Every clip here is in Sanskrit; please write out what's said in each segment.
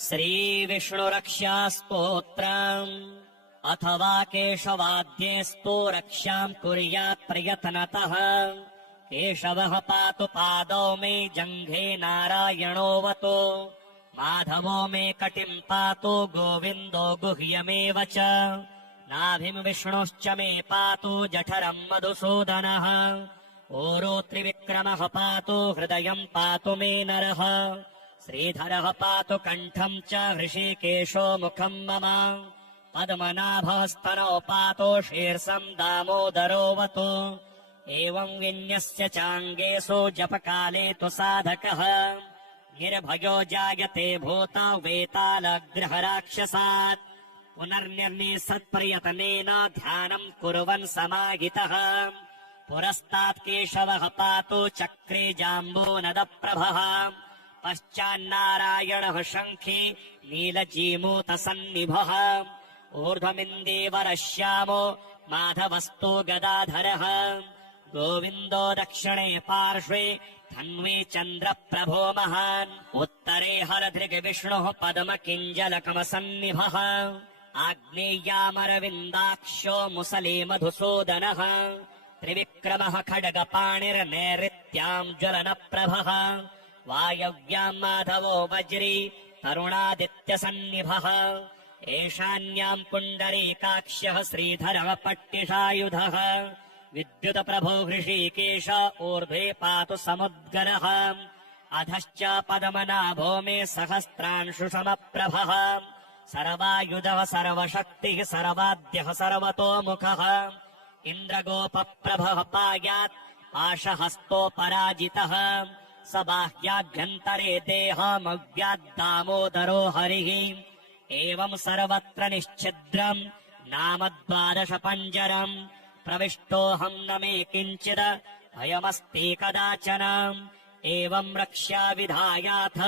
श्रीविष्णुरक्षास्तोत्रम् अथवा केशवाद्येस्तु रक्षाम् कुर्यात् प्रयत्नतः। केशवः पातु पादौ मे जङ्घे नारायणोऽवतु। माधवो मे कटिम् पातु गोविन्दो गुह्यमेव च। नाभिम् विष्णुश्च मे पातु जठरम् मधुसूदनः। ऊरू त्रिविक्रमः पातु हृदयम् पातु मे नरः। श्रीधरः पातु कण्ठम् च हृषीकेशो मुखम् मम। पद्मनाभः स्तनौ पातु शीर्षम् दामोदरोऽवतु। एवम् विन्यस्य चाङ्गेषु जपकाले तु साधकः निर्भयो जायते भूता वेतालग्रहराक्षसात्। पुनर्निर्निसत्प्रयतनेन ध्यानम् कुर्वन् समाहितः। पुरस्तात् केशवः पातु चक्रे जाम्बूनदप्रभः। पश्चान्नारायणः शङ्खे नीलजीमूतसन्निभः। ऊर्ध्वमिन्दीवरः श्यामो माधवस्तु गदाधरः। गोविन्दो दक्षिणे पार्श्वे धन्वी चन्द्रप्रभो महान्। उत्तरे हरधृग्विष्णुः पद्मकिञ्जलकमसन्निभः। आग्नेय्यामरविन्दाक्षो मुसले मधुसूदनः। त्रिविक्रमः खड्गपाणिर्नैऋत्याम् ज्वलनप्रभः। वायव्याम् माधवो वज्री तरुणादित्यसन्निभः। एशान्याम् पुण्डरीकाक्ष्यः श्रीधरः पट्टिषायुधः। विद्युतप्रभो हृषीकेश ऊर्ध्वे पातु समुद्गरः। अधश्च पद्मनाभो मे सहस्रांशुसमप्रभः। सर्वायुधः सर्वशक्तिः सर्वाद्यः सर्वतोमुखः। इन्द्रगोपप्रभः पायात् पाशहस्तोपराजितः। स बाह्याभ्यन्तरे देहमव्याद्दामोदरो हरिः। एवम् सर्वत्र निश्छिद्रम् नाम 12 पञ्जरम्। प्रविष्टोऽहम् न मे किञ्चिद भयमस्ति कदाचन। एवम् रक्ष्या विधायाथ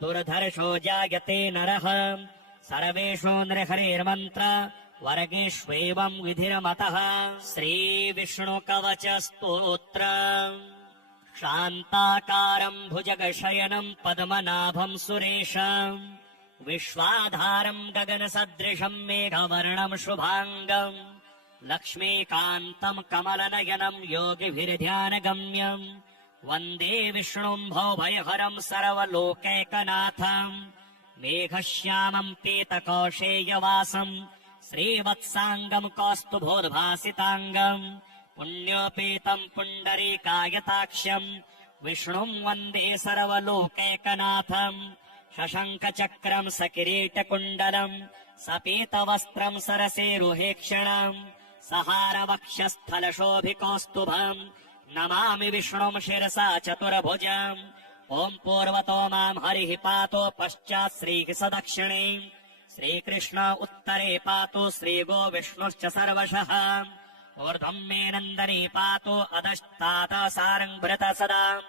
दुर्धर्षो जायते नरः। सर्वेषु नृहरेर्मन्त्र वर्गेष्वेवम् विधिरमतः। श्रीविष्णुकवचस्तोत्र शान्ताकारम् भुजगशयनम् पद्मनाभम् सुरेशम्। विश्वाधारम् गगनसदृशम् मेघवर्णम् शुभाङ्गम्। लक्ष्मीकान्तम् कमलनयनम् योगिभिर्ध्यानगम्यम्। वन्दे विष्णुम् भवभयहरम् सर्वलोकैकनाथम्। मेघश्यामम् पीतकौशेयवासम् श्रीवत्साङ्गम् कौस्तुभोद्भासिताङ्गम्। पुण्योपेतम् पुण्डरीकायताक्ष्यम् विष्णुम् वन्दे सर्वलोकैकनाथम्। शशङ्खचक्रम् सकिरीटकुण्डलम् सपीतवस्त्रम् सरसेरुहेक्षणम्। सहारवक्षस्थलशोभिकौस्तुभम् नमामि विष्णुम् शिरसा चतुर्भुजम्। ॐ पूर्वतो माम् हरिः पातु पश्चात् श्रीः स दक्षिणे। श्रीकृष्ण उत्तरे पातु श्रीगो विष्णुश्च सर्वशः। ऊर्ध्वम् मे नन्दनी पातु अधस्तात् सारङ्भृत सदा।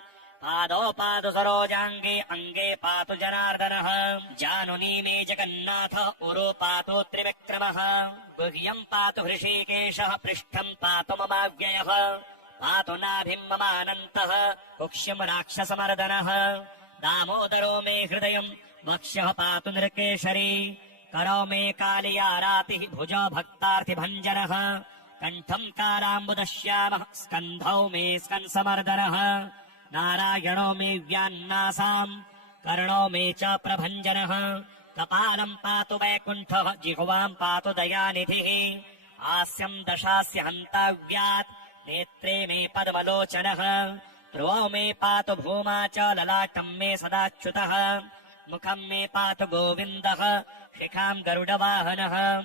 पादौ पातु सरोजाङ्गे अङ्गे पातु जनार्दनः। जानुनी मे जगन्नाथ उरु पातु त्रिविक्रमः। गुह्यम् पातु हृषीकेशः पृष्ठम् पातु ममाव्ययः। पातु नाभिम् ममानन्तः कुक्ष्यम् राक्षसमर्दनः। दामोदरो मे हृदयम् वक्ष्यः पातु नृकेशरी। करौ मे कालियारातिः भुजो भक्तार्थिभञ्जनः। कण्ठम् काराम्बुदश्यामः स्कन्धौ मे स्कन्समर्दनः। नारायणो मे व्यान्नासाम् कर्णो मे च प्रभञ्जनः। कपालम् पातु वैकुण्ठः जिह्वाम् पातु दयानिधिः। हास्यम् दशास्य हन्ताव्यात् नेत्रे मे पद्मलोचनः। ध्रुवौ मे पातु भूमा च ललाटम् मे सदाच्युतः। मुखम् मे पातु गोविन्दः शिखाम् गरुडवाहनः।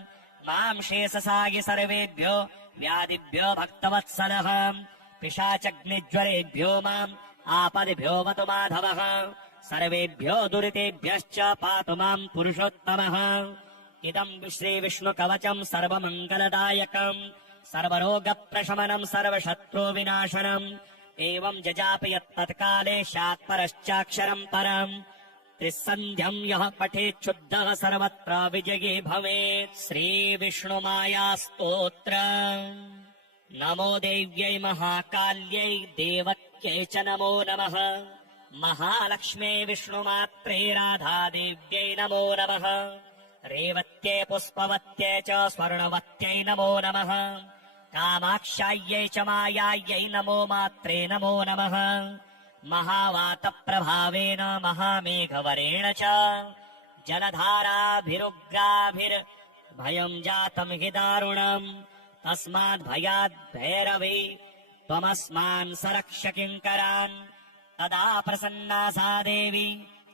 माम् शेषसायि सर्वेभ्यो व्याधिभ्यो भक्तवत्सलः। पिशाचग्निज्वरेभ्यो माम् आपदिभ्यो वतु माधवः। सर्वेभ्यो दुरितेभ्यश्च पातु माम् पुरुषोत्तमः। इदम् श्रीविष्णुकवचम् सर्वमङ्गलदायकम् सर्वरोगप्रशमनम् सर्वशत्रुविनाशनम्। एवम् जजापयत्तत्काले शात्परश्चाक्षरम् परम्। त्रिसन्ध्यम् यः पठेच्छुद्धः सर्वत्र विजयी भवेत्। श्रीविष्णुमायास्तोत्र नमो देव्यै महाकाल्यै देवक्यै च नमो नमः। महालक्ष्मे विष्णुमात्रे राधादेव्यै नमो नमः रेवत्यै पुष्पवत्यै च स्वर्णवत्यै नमो नमः कामाक्षायै च मायायै नमो मात्रे नमो नमः महावातप्रभावेन महामेघवरेण च जलधाराभिरुग्राभिर्भयम् जातम् हि दारुणम् तस्माद्भयाद् भैरवी त्वमस्मान् सरक्ष किङ्करान् तदा प्रसन्ना सा देवी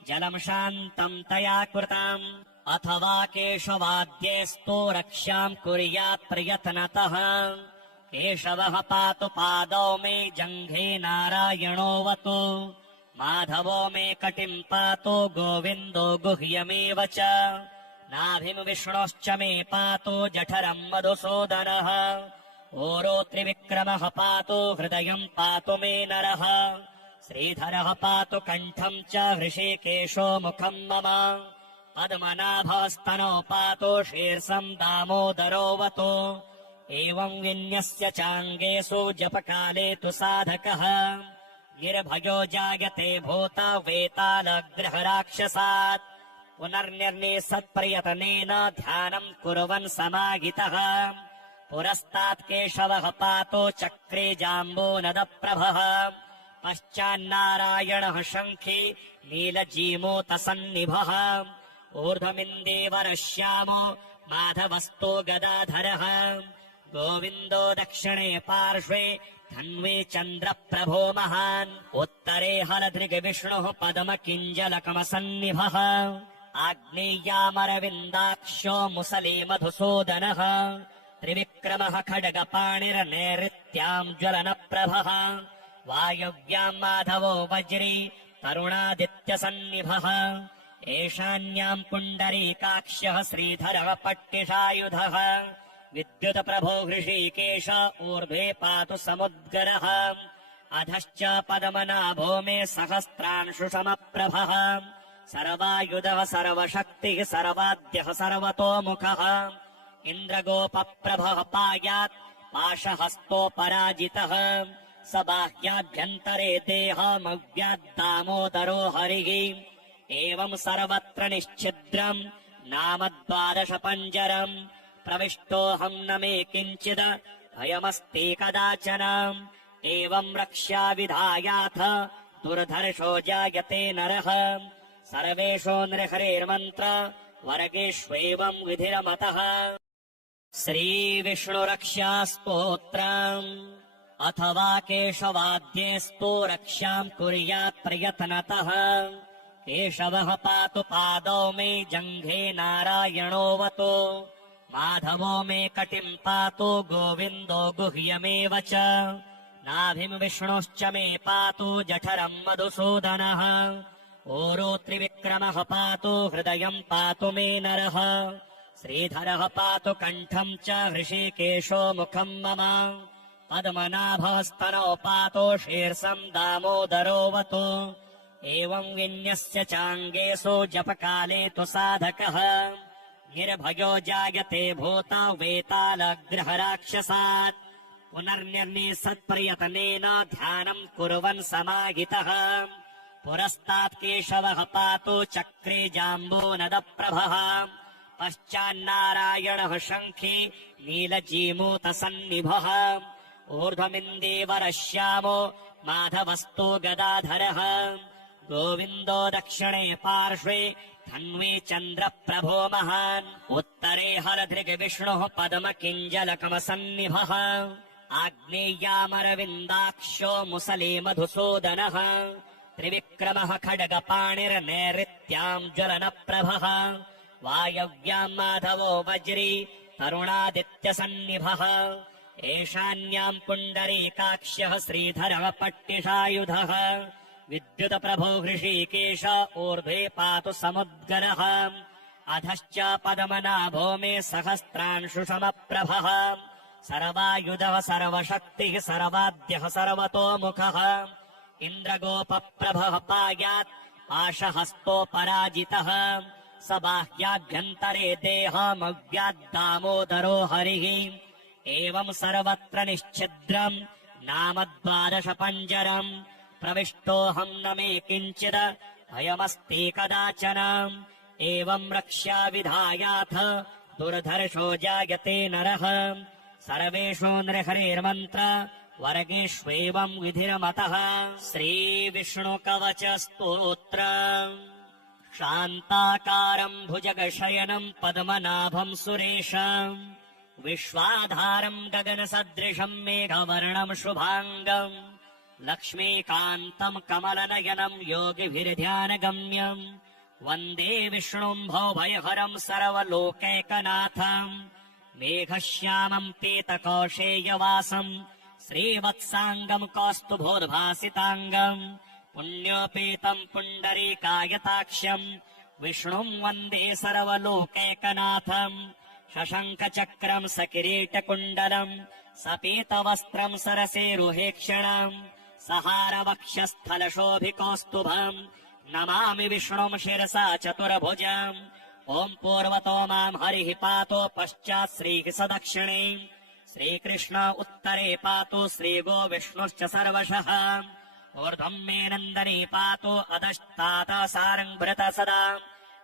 जलम् शान्तम् तया कृताम् अथवा केशवाद्यैस्तु रक्षाम् कुर्यात् प्रयत्नतः केशवः पातु पादौ मे जङ्घे नारायणोऽवतु माधवो मे कटिम् पातु गोविन्दो गुह्यमेव च नाभिम् विष्णोश्च मे पातु जठरम् मधुसूदनः ओरो त्रिविक्रमः पातु हृदयम् पातु मे नरः श्रीधरः पातु कण्ठम् च हृषीकेशो मुखम् मम पद्मनाभस्तनौ पातु शीर्षम् दामोदरोऽवतु एवम् विन्यस्य चाङ्गेषु जपकाले तु साधकः निर्भयो जायते भूत वेतालग्रहराक्षसात् पुनर्निर्निसत्प्रयतनेन ध्यानम् कुर्वन् समाहितः पुरस्तात् केशवः पातु चक्रे जाम्बूनदप्रभः पश्चान्नारायणः शङ्खी नीलजीमूतसन्निभः ऊर्ध्वमिन्दीवरः श्यामो माधवस्तो गदाधरः गोविन्दो दक्षिणे पार्श्वे धन्वी चन्द्रप्रभो महान् उत्तरे हलधृग्विष्णुः पद्मकिञ्जलकमसन्निभः आग्नेय्यामरविन्दाक्षो मुसले मधुसूदनः त्रिविक्रमः खड्गपाणिर्नैऋत्याम् ज्वलनप्रभः वायव्याम् माधवो वज्री तरुणादित्यसन्निभः एशान्याम् पुण्डरीकाक्ष्यः श्रीधरः पट्टिषायुधः विद्युतप्रभो हृषीकेश ऊर्ध्वे पातु समुद्गरः अधश्च पद्मनाभो मे सहस्रांशुसमप्रभः सर्वायुधः सर्वशक्तिः सर्वाद्यः सर्वतोमुखः इन्द्रगोपप्रभः पायात् पाशहस्तोपराजितः स बाह्याभ्यन्तरे देहमव्याद्दामोदरो हरिः एवम् सर्वत्र निश्छिद्रम् नाम 12 पञ्जरम् प्रविष्टोऽहम् न मे किञ्चिद भयमस्ति कदाचन एवम् रक्ष्या विधायाथ दुर्धर्षो जायते नरः सर्वेषु नृहरेर्मन्त्र वर्गेष्वेवम् विधिरमतः श्रीविष्णुरक्षास्तोत्रम् अथवा केशवाद्येस्तु रक्षाम् कुर्यात् प्रयत्नतः केशवः पातु पादौ मे जङ्घे नारायणोऽवतु माधवो मे कटिम् पातु गोविन्दो गुह्यमेव च नाभिम् विष्णोश्च मे पातु जठरम् मधुसूदनः ओरो त्रिविक्रमः पातु हृदयम् पातु मे नरः श्रीधरः पातु कण्ठम् च हृषीकेशो मुखम् मम पद्मनाभस्तनौ पातु शीर्षम् दामोदरोऽवतु एवम् विन्यस्य चाङ्गेषु जपकाले तु साधकः निर्भयो जायते भूत वेतालग्रहराक्षसात् पुनर्निर्निसत्प्रयतनेन ध्यानम् कुर्वन् समाहितः पुरस्तात् केशवः पातु चक्रे जाम्बूनदप्रभः पश्चान्नारायणः शङ्खी नीलजीमूतसन्निभः ऊर्ध्वमिन्दीवरः श्यामो माधवस्तो गदाधरः गोविन्दो दक्षिणे पार्श्वे धन्वी चन्द्रप्रभो महान् उत्तरे हलधृग्विष्णुः पद्मकिञ्जलकमसन्निभः आग्नेय्यामरविन्दाक्षो मुसले मधुसूदनः त्रिविक्रमः खड्गपाणिर्नैऋत्याम् ज्वलनप्रभः वायव्याम् माधवो वज्री तरुणादित्यसन्निभः एशान्याम् पुण्डरीकाक्ष्यः श्रीधरः पट्टिषायुधः विद्युतप्रभो हृषीकेश ऊर्ध्वे पातु समुद्गरः अधश्च पद्मनाभो मे सहस्रांशुसमप्रभः सर्वायुधः सर्वशक्तिः सर्वाद्यः सर्वतोमुखः इन्द्रगोपप्रभः पायात् पाशहस्तोपराजितः स बाह्याभ्यन्तरे देहमव्याद्दामोदरो हरिः एवम् सर्वत्र निश्छिद्रम् नाम 12 पञ्जरम् प्रविष्टोऽहम् न मे किञ्चित् भयमस्ति कदाचन। एवम् रक्ष्या विधायाथ दुर्धर्षो जायते नरः। सर्वेषु नृहरिर्मन्त्र वर्गेष्वेवम् विधिरमतः। श्रीविष्णुकवच स्तोत्र। शान्ताकारम् भुजगशयनम् पद्मनाभम् सुरेशम् विश्वाधारम् गगनसदृशम् मेघवर्णम् शुभाङ्गम् लक्ष्मीकान्तम् कमलनयनम् योगिभिर्ध्यानगम्यम् वन्दे विष्णुम् भवभयहरम् सर्वलोकैकनाथम्। मेघश्यामम् पीतकौशेयवासम् श्रीवत्साङ्गम् कौस्तुभोद्भासिताङ्गम् पुण्योपेतम् पुण्डरीकायताक्ष्यम् विष्णुम् वन्दे सर्वलोकैकनाथम्। शशङ्खचक्रम् सकिरीटकुण्डलम् सपीतवस्त्रम् सरसेरुहेक्षणम् सहारवक्षस्थलशोभिकौस्तुभम् नमामि विष्णुम् शिरसा चतुर्भुजम्। ॐ पूर्वतो माम् हरिः पातो पश्चात् श्रीः सदक्षिणे श्रीकृष्ण उत्तरे पातो श्रीगो विष्णुश्च सर्वशः। ऊर्ध्वम् मे नन्दने पातो अधस्तात् सारङ्भृत सदा।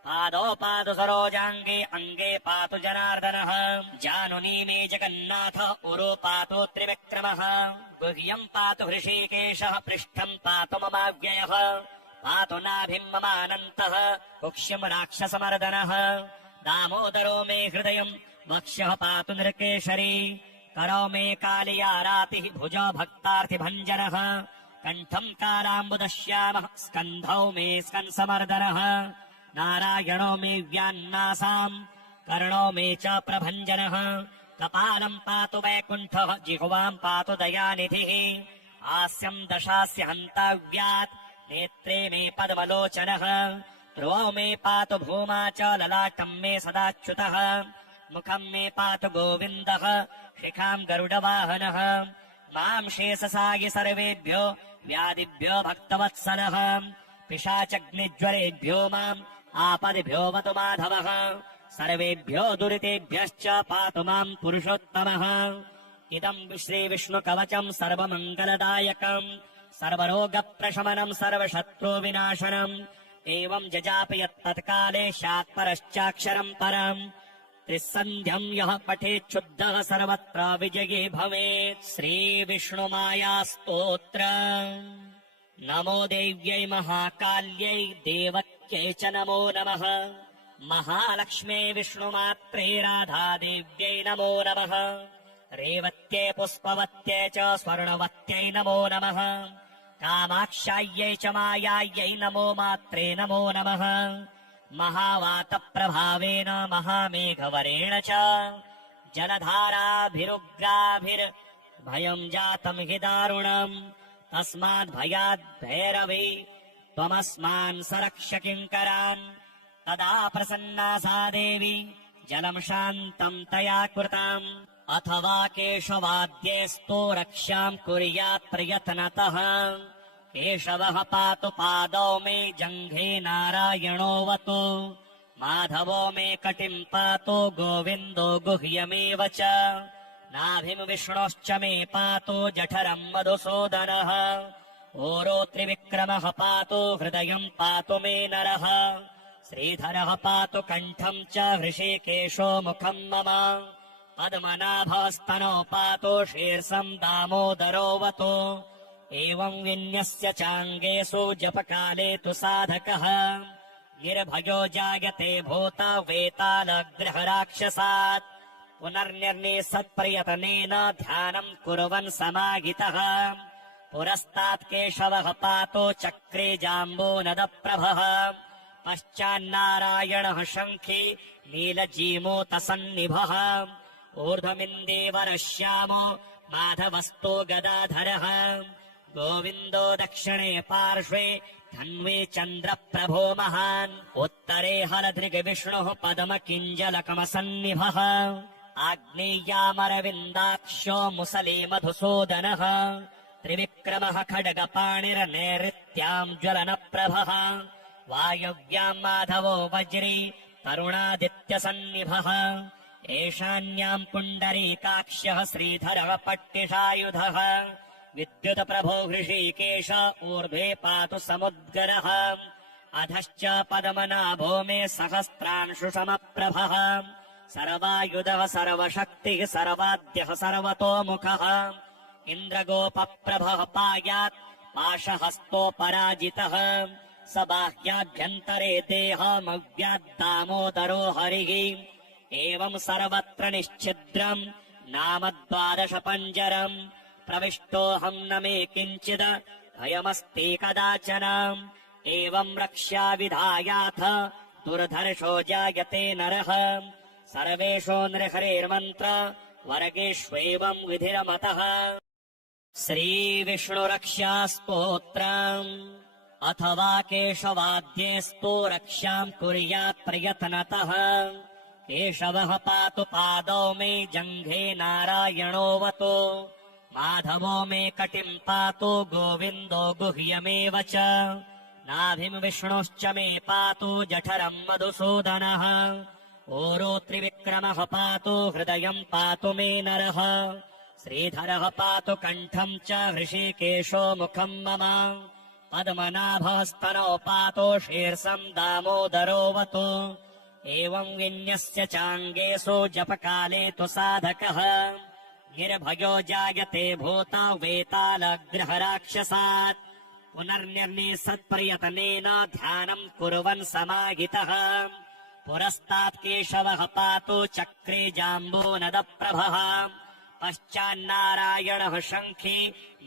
पादौ पातु सरोजाङ्गे अङ्गे पातु जनार्दनः। जानुनी मे जगन्नाथ उरो पातु त्रिविक्रमः। गुह्यम् पातु हृषीकेशः पृष्ठम् पातु ममाव्ययः। पातु नाभिम् ममानन्तः कुक्ष्यम् राक्षसमर्दनः। दामोदरो मे हृदयम् वक्ष्यः पातु नृकेशरी। करौ मे कालियारातिः भुजो भक्तार्थिभञ्जनः। कण्ठम् कालाम्बुदश्यामः स्कन्धौ मे स्कन्समर्दनः। नारायणो मे व्यान्नासाम् कर्णो मे च प्रभञ्जनः। कपालम् पातु वैकुण्ठः जिह्वाम् पातु दयानिधिः। हास्यम् दशास्य हन्ताव्यात् नेत्रे मे पद्मलोचनः। ध्रुवौ मे पातु भूमा च ललाटम् मे सदाच्युतः। मुखम् मे पातु गोविन्दः शिखाम् गरुडवाहनः। माम् शेषसायि सर्वेभ्यो व्याधिभ्यो भक्तवत्सलः। पिशाचग्निज्वरेभ्यो माम् आपदिभ्यो वतु माधवः। सर्वेभ्यो दुरितेभ्यश्च पातु माम् पुरुषोत्तमः। इदम् श्रीविष्णुकवचम् सर्वमङ्गलदायकम् सर्वरोगप्रशमनम् सर्वशत्रुविनाशनम्। एवम् जजापि यत्तत्काले स्यात्परश्चाक्षरम् परम्। त्रिसन्ध्यम् यः पठेच्छुद्धः सर्वत्र विजयी भवेत्। श्रीविष्णुमायास्तोत्र। नमो देव्यै महाकाल्यै देवक्यै च नमो नमः। महालक्ष्म्यै विष्णुमात्रे राधादेव्यै नमो नमः। रेवत्यै पुष्पवत्यै च स्वर्णवत्यै नमो नमः। कामाक्षायै च मायायै नमो मात्रे नमो नमः। महावातप्रभावेन महामेघवरेण च जलधाराभिरुग्राभिर्भयम् जातम् हि दारुणम्। तस्माद्भयाद् भैरवे त्वमस्मान् सरक्ष किङ्करान्। तदा प्रसन्ना सा देवी जलम् शान्तम् तया कृताम्। अथवा केशवाद्यैस्तो रक्षाम् कुर्यात् प्रयत्नतः। केशवः पातु पादौ मे जङ्घे नारायणोऽवतु। माधवो मे कटिम् पातु गोविन्दो गुह्यमेव च। नाभिम् विष्णोश्च मे पातु जठरम् मधुसूदनः। ओरो त्रिविक्रमः पातु हृदयम् पातु मे नरः। श्रीधरः पातु कण्ठम् च हृषीकेशो मुखम् मम। पद्मनाभस्तनौ पातु शीर्षम् दामोदरोऽवतु। एवम् विन्यस्य चाङ्गेषु जपकाले तु साधकः निर्भयो जायते भूत वेतालग्रहराक्षसात्। पुनर्निर्निसत्प्रयतनेन ध्यानम् कुर्वन् समाहितः। पुरस्तात् केशवः पातो चक्रे जाम्बूनदप्रभः। पश्चान्नारायणः शङ्खी नीलजीमूतसन्निभः। ऊर्ध्वमिन्दीवरः श्यामो माधवस्तो गदाधरः। गोविन्दो दक्षिणे पार्श्वे धन्वे चन्द्रप्रभो महान्। उत्तरे हलधृग्विष्णुः पद्मकिञ्जलकमसन्निभः। आग्नेय्यामरविन्दाक्षो मुसले मधुसूदनः। त्रिविक्रमः खड्गपाणिर्नैऋत्याम् ज्वलनप्रभः। वायव्याम् माधवो वज्री तरुणादित्यसन्निभः। ईशान्याम् पुण्डरीकाक्ष्यः श्रीधरः पट्टिषायुधः। विद्युतप्रभो हृषीकेश ऊर्ध्वे पातु समुद्गरः अधश्च पद्मनाभो मे सहस्रांशुसमप्रभः सर्वायुधः सर्वशक्तिः सर्वाद्यः सर्वतोमुखः इन्द्रगोपप्रभः पायात् पाशहस्तोपराजितः स बाह्याभ्यन्तरे देहमव्याद्दामोदरो हरिः एवम् सर्वत्र निश्छिद्रम् नाम 12 पञ्जरम् प्रविष्टोऽहम् न मे किञ्चित् भयमस्ति कदाचन एवम् रक्ष्या विधायाथ दुर्धर्षो जायते नरः सर्वेषु नृहरेर्मन्त्र वर्गेष्वेवम् विधिरमतः श्रीविष्णुरक्षास्तोत्रम् अथवा केशवाद्येस्तु रक्षाम् कुर्यात् प्रयत्नतः केशवः पातु पादौ मे जङ्घे नारायणोऽवतु माधवो मे कटिम् पातु गोविन्दो गुह्यमेव च नाभिम् विष्णुश्च मे पातु जठरम् मधुसूदनः ओरो त्रिविक्रमः पातु हृदयम् पातु मे नरः श्रीधरः पातु कण्ठम् च हृषीकेशो मुखम् मम पद्मनाभः स्तनौ पातु शीर्षम् दामोदरोऽवतु एवम् विन्यस्य चाङ्गेषु जपकाले तु साधकः निर्भयो जायते भूता वेतालग्रहराक्षसात् पुनर्निर्निसत्प्रयतनेन ध्यानम् कुर्वन् समाहितः पुरस्तात् केशवः पातु चक्रे जाम्बूनदप्रभः पश्चान्नारायणः शङ्खे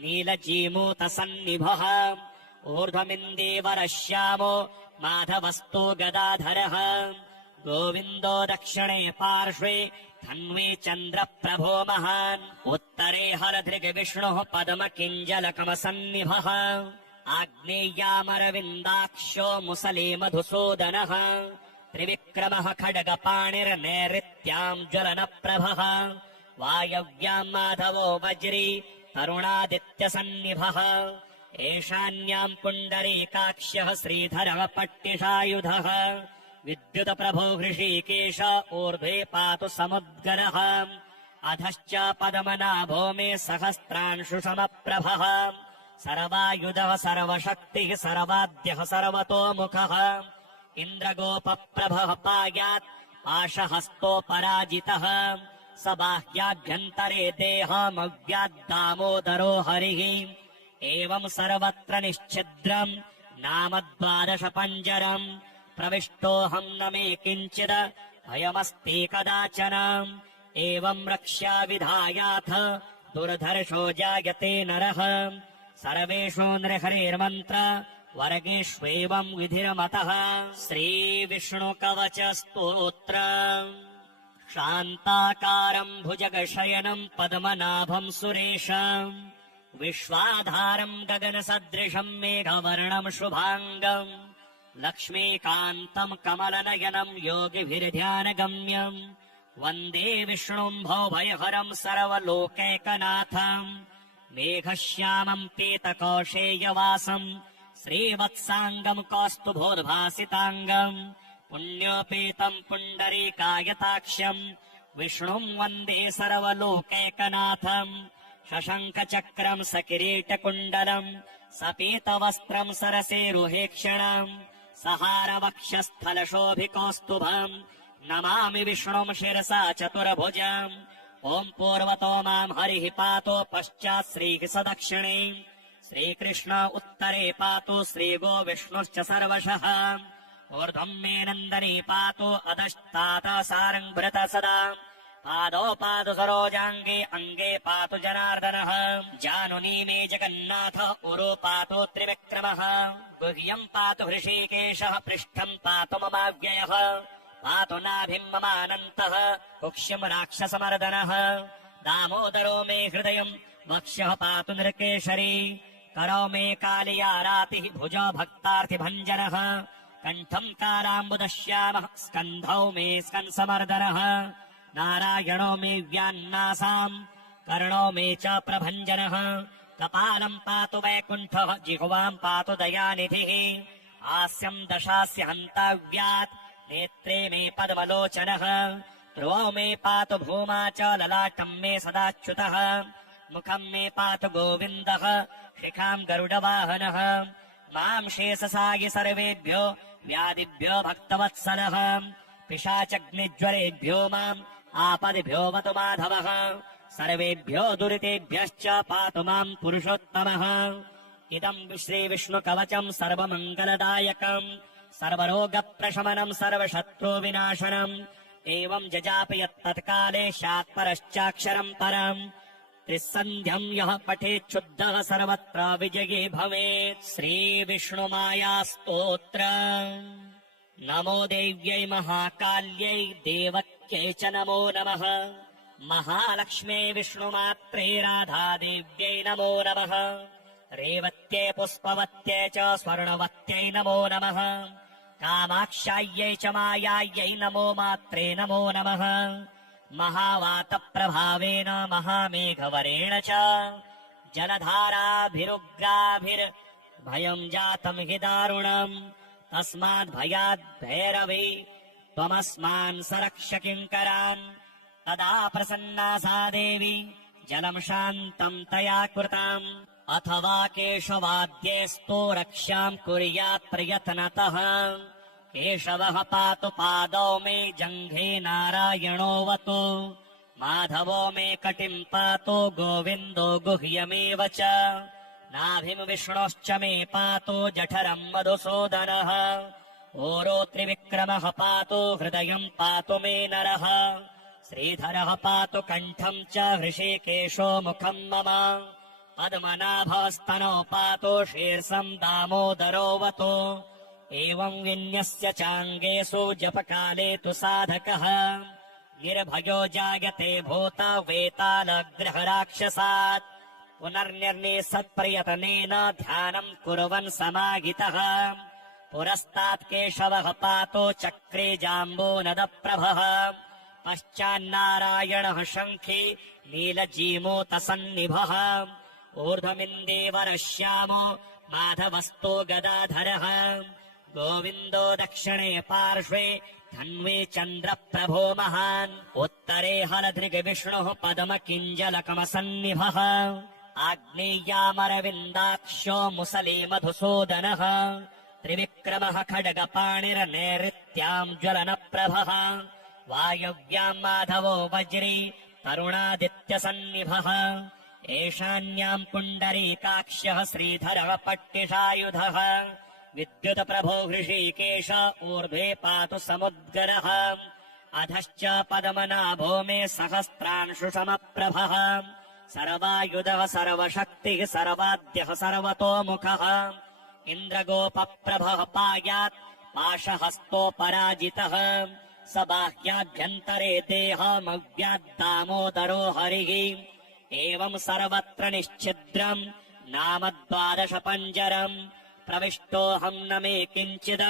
नीलजीमूतसन्निभः ऊर्ध्वमिन्दीवरः श्यामो माधवस्तु गदाधरः गोविन्दो दक्षिणे पार्श्वे धन्वे चन्द्रप्रभो महान् उत्तरे हरधृग्विष्णुः पद्मकिञ्जलकमसन्निभः आग्नेय्यामरविन्दाक्षो मुसले मधुसूदनः त्रिविक्रमः खड्गपाणिर्नैऋत्याम् ज्वलनप्रभः वायव्याम् माधवो वज्री तरुणादित्यसन्निभः एशान्याम् पुण्डरीकाक्ष्यः श्रीधरः पट्टिषायुधः विद्युतप्रभो हृषीकेश ऊर्ध्वे पातु समुद्गरः अधश्च पद्मनाभो मे सहस्रांशुसमप्रभः सर्वायुधः सर्वशक्तिः सर्वाद्यः सर्वतोमुखः इन्द्रगोपप्रभः पायात् पाशहस्तोपराजितः स बाह्याभ्यन्तरे देहमव्याद्दामोदरो हरिः एवम् सर्वत्र निश्छिद्रम् नाम 12 पञ्जरम् प्रविष्टोऽहम् न मे किञ्चित् भयमस्ति कदाचन एवम् रक्ष्या विधायाथ दुर्धर्षो जायते नरः सर्वेषु नृहरेर्मन्त्र वर्गेष्वेवम् विधिरमतः श्रीविष्णुकवचस्तोत्रम् शान्ताकारम् भुजगशयनम् पद्मनाभम् सुरेशम् विश्वाधारम् गगनसदृशम् मेघवर्णम् शुभाङ्गम् लक्ष्मीकान्तम् कमलनयनम् योगिभिर्ध्यानगम्यम् वन्दे विष्णुम् भवभयहरम् सर्वलोकैकनाथम् मेघश्यामम् पीतकौशेयवासम् श्रीवत्साङ्गम् कौस्तुभोद्भासिताङ्गम् पुण्योपेतम् पुण्डरीकायताक्ष्यम् विष्णुम् वन्दे सर्वलोकैकनाथम् शशङ्खचक्रम् सकिरीटकुण्डलम् सपीतवस्त्रम् सरसेरुहेक्षणम् सहारवक्षस्थलशोभिकौस्तुभम् नमामि विष्णुम् शिरसा चतुर्भुजम् ॐ पूर्वतो माम् हरिः पातु पश्चात् श्रीः सदक्षिणे श्रीकृष्ण उत्तरे पातु श्रीगो विष्णुश्च सर्वशः ऊर्ध्वम् मे नन्दनी पातु अधस्तात् सारङ्भृत सदा पादौ पातु सरोजाङ्गे अङ्गे पातु जनार्दनः जानुनी मे जगन्नाथ उरु पातु त्रिविक्रमः गुह्यम् पातु हृषीकेशः पृष्ठम् पातु ममाव्ययः पातु नाभिम् ममानन्तः कुक्ष्यम् राक्षसमर्दनः दामोदरो मे हृदयम् वक्ष्यः पातु नृकेशरी करौ मे कालियारातिः भुजो भक्तार्थिभञ्जनः कण्ठम् कालाम्बुदश्यामः स्कन्धौ मे स्कन्समर्दनः नारायणो मे व्यान्नासाम् कर्णो मे च प्रभञ्जनः कपालम् पातु वैकुण्ठः जिह्वाम् पातु दयानिधिः हास्यम् दशास्य हन्ताव्यात् नेत्रे मे पद्मलोचनः ध्रुवौ मे पातु भूमा च ललाटम् मे सदाच्युतः मुखं मे पातु गोविन्दः शिखां गरुडवाहनः मां शेषसायि सर्वेभ्यो व्याधिभ्यो भक्तवत्सलः पिशाचग्निज्वरेभ्यो माम् आपदिभ्यो वतु माधवः सर्वेभ्यो दुरितेभ्यश्च पातु माम् पुरुषोत्तमः इदम् श्रीविष्णुकवचम् सर्वमङ्गलदायकम् सर्वरोगप्रशमनम् सर्वशत्रुविनाशनम् एवम् जजापयत्तत्काले शात्परश्चाक्षरम् परम् त्रिसन्ध्यम् यः पठेच्छुद्धः सर्वत्र विजयी भवेत्। श्रीविष्णुमायास्तोत्र। नमो देव्यै महाकाल्यै देवक्यै च नमो नमः। महालक्ष्म्यै विष्णुमात्रे राधादेव्यै नमो नमः। रेवत्यै पुष्पवत्यै च स्वर्णवत्यै नमो नमः। कामाक्षायै च मायायै नमो मात्रे नमो नमः। महावातप्रभावेन महामेघवरेण च जलधाराभिरुग्राभिर्भयम् जातम् हि दारुणम् तस्माद्भयाद् भैरवी त्वमस्मान् सरक्ष किङ्करान्। तदा प्रसन्ना सा देवी जलम् शान्तम् तया कृताम् अथवा केशवाद्येस्तु रक्ष्याम् कुर्यात् प्रयत्नतः। केशवः पातु पादौ मे जङ्घे नारायणोऽवतु माधवो मे कटिम् पातु गोविन्दो गुह्यमेव च नाभिम् विष्णोश्च मे पातु जठरम् मधुसूदनः ओरो त्रिविक्रमः पातु हृदयम् पातु मे नरः श्रीधरः पातु कण्ठम् च हृषीकेशो मुखम् मम पद्मनाभस्तनौ पातु शीर्षम् दामोदरोऽवतु एवम् विन्यस्य चाङ्गेषु जपकाले तु साधकः निर्भयो जायते भूत वेतालग्रहराक्षसात् पुनर्निर्निसत्प्रयतनेन ध्यानम् कुर्वन् समाहितः पुरस्तात् केशवः पातो चक्रे जाम्बूनदप्रभः पश्चान्नारायणः शङ्खी नीलजीमूतसन्निभः ऊर्ध्वमिन्दीवरः श्यामो माधवस्तो गदाधरः गोविन्दो दक्षिणे पार्श्वे धन्वे चन्द्रप्रभो महान् उत्तरे हलधृग्विष्णुः पद्मकिञ्जलकमसन्निभः आग्नेय्यामरविन्दाक्षो मुसले मधुसूदनः त्रिविक्रमः खड्गपाणिर्नैऋत्याम् ज्वलनप्रभः वायव्याम् माधवो वज्री तरुणादित्यसन्निभः ईशान्याम् पुण्डरीकाक्ष्यः श्रीधरः पट्टिषायुधः विद्युतप्रभो हृषीकेश ऊर्ध्वे पातु समुद्गरः अधश्च पद्मनाभो मे सहस्रांशुसमप्रभः सर्वायुधः सर्वशक्तिः सर्वाद्यः सर्वतोमुखः इन्द्रगोपप्रभः पायात् पाशहस्तोपराजितः स बाह्याभ्यन्तरे देहमव्याद्दामोदरो हरिः एवम् सर्वत्र निश्छिद्रम् नाम 12 पञ्जरम् प्रविष्टोऽहम् न मे किञ्चिद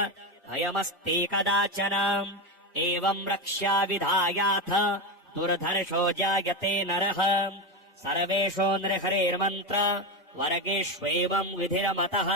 भयमस्ति कदाचन एवम् रक्ष्या विधायाथ दुर्धर्षो जायते नरः सर्वेषु नृहरेर्मन्त्र वर्गेष्वेवम् विधिरमतः।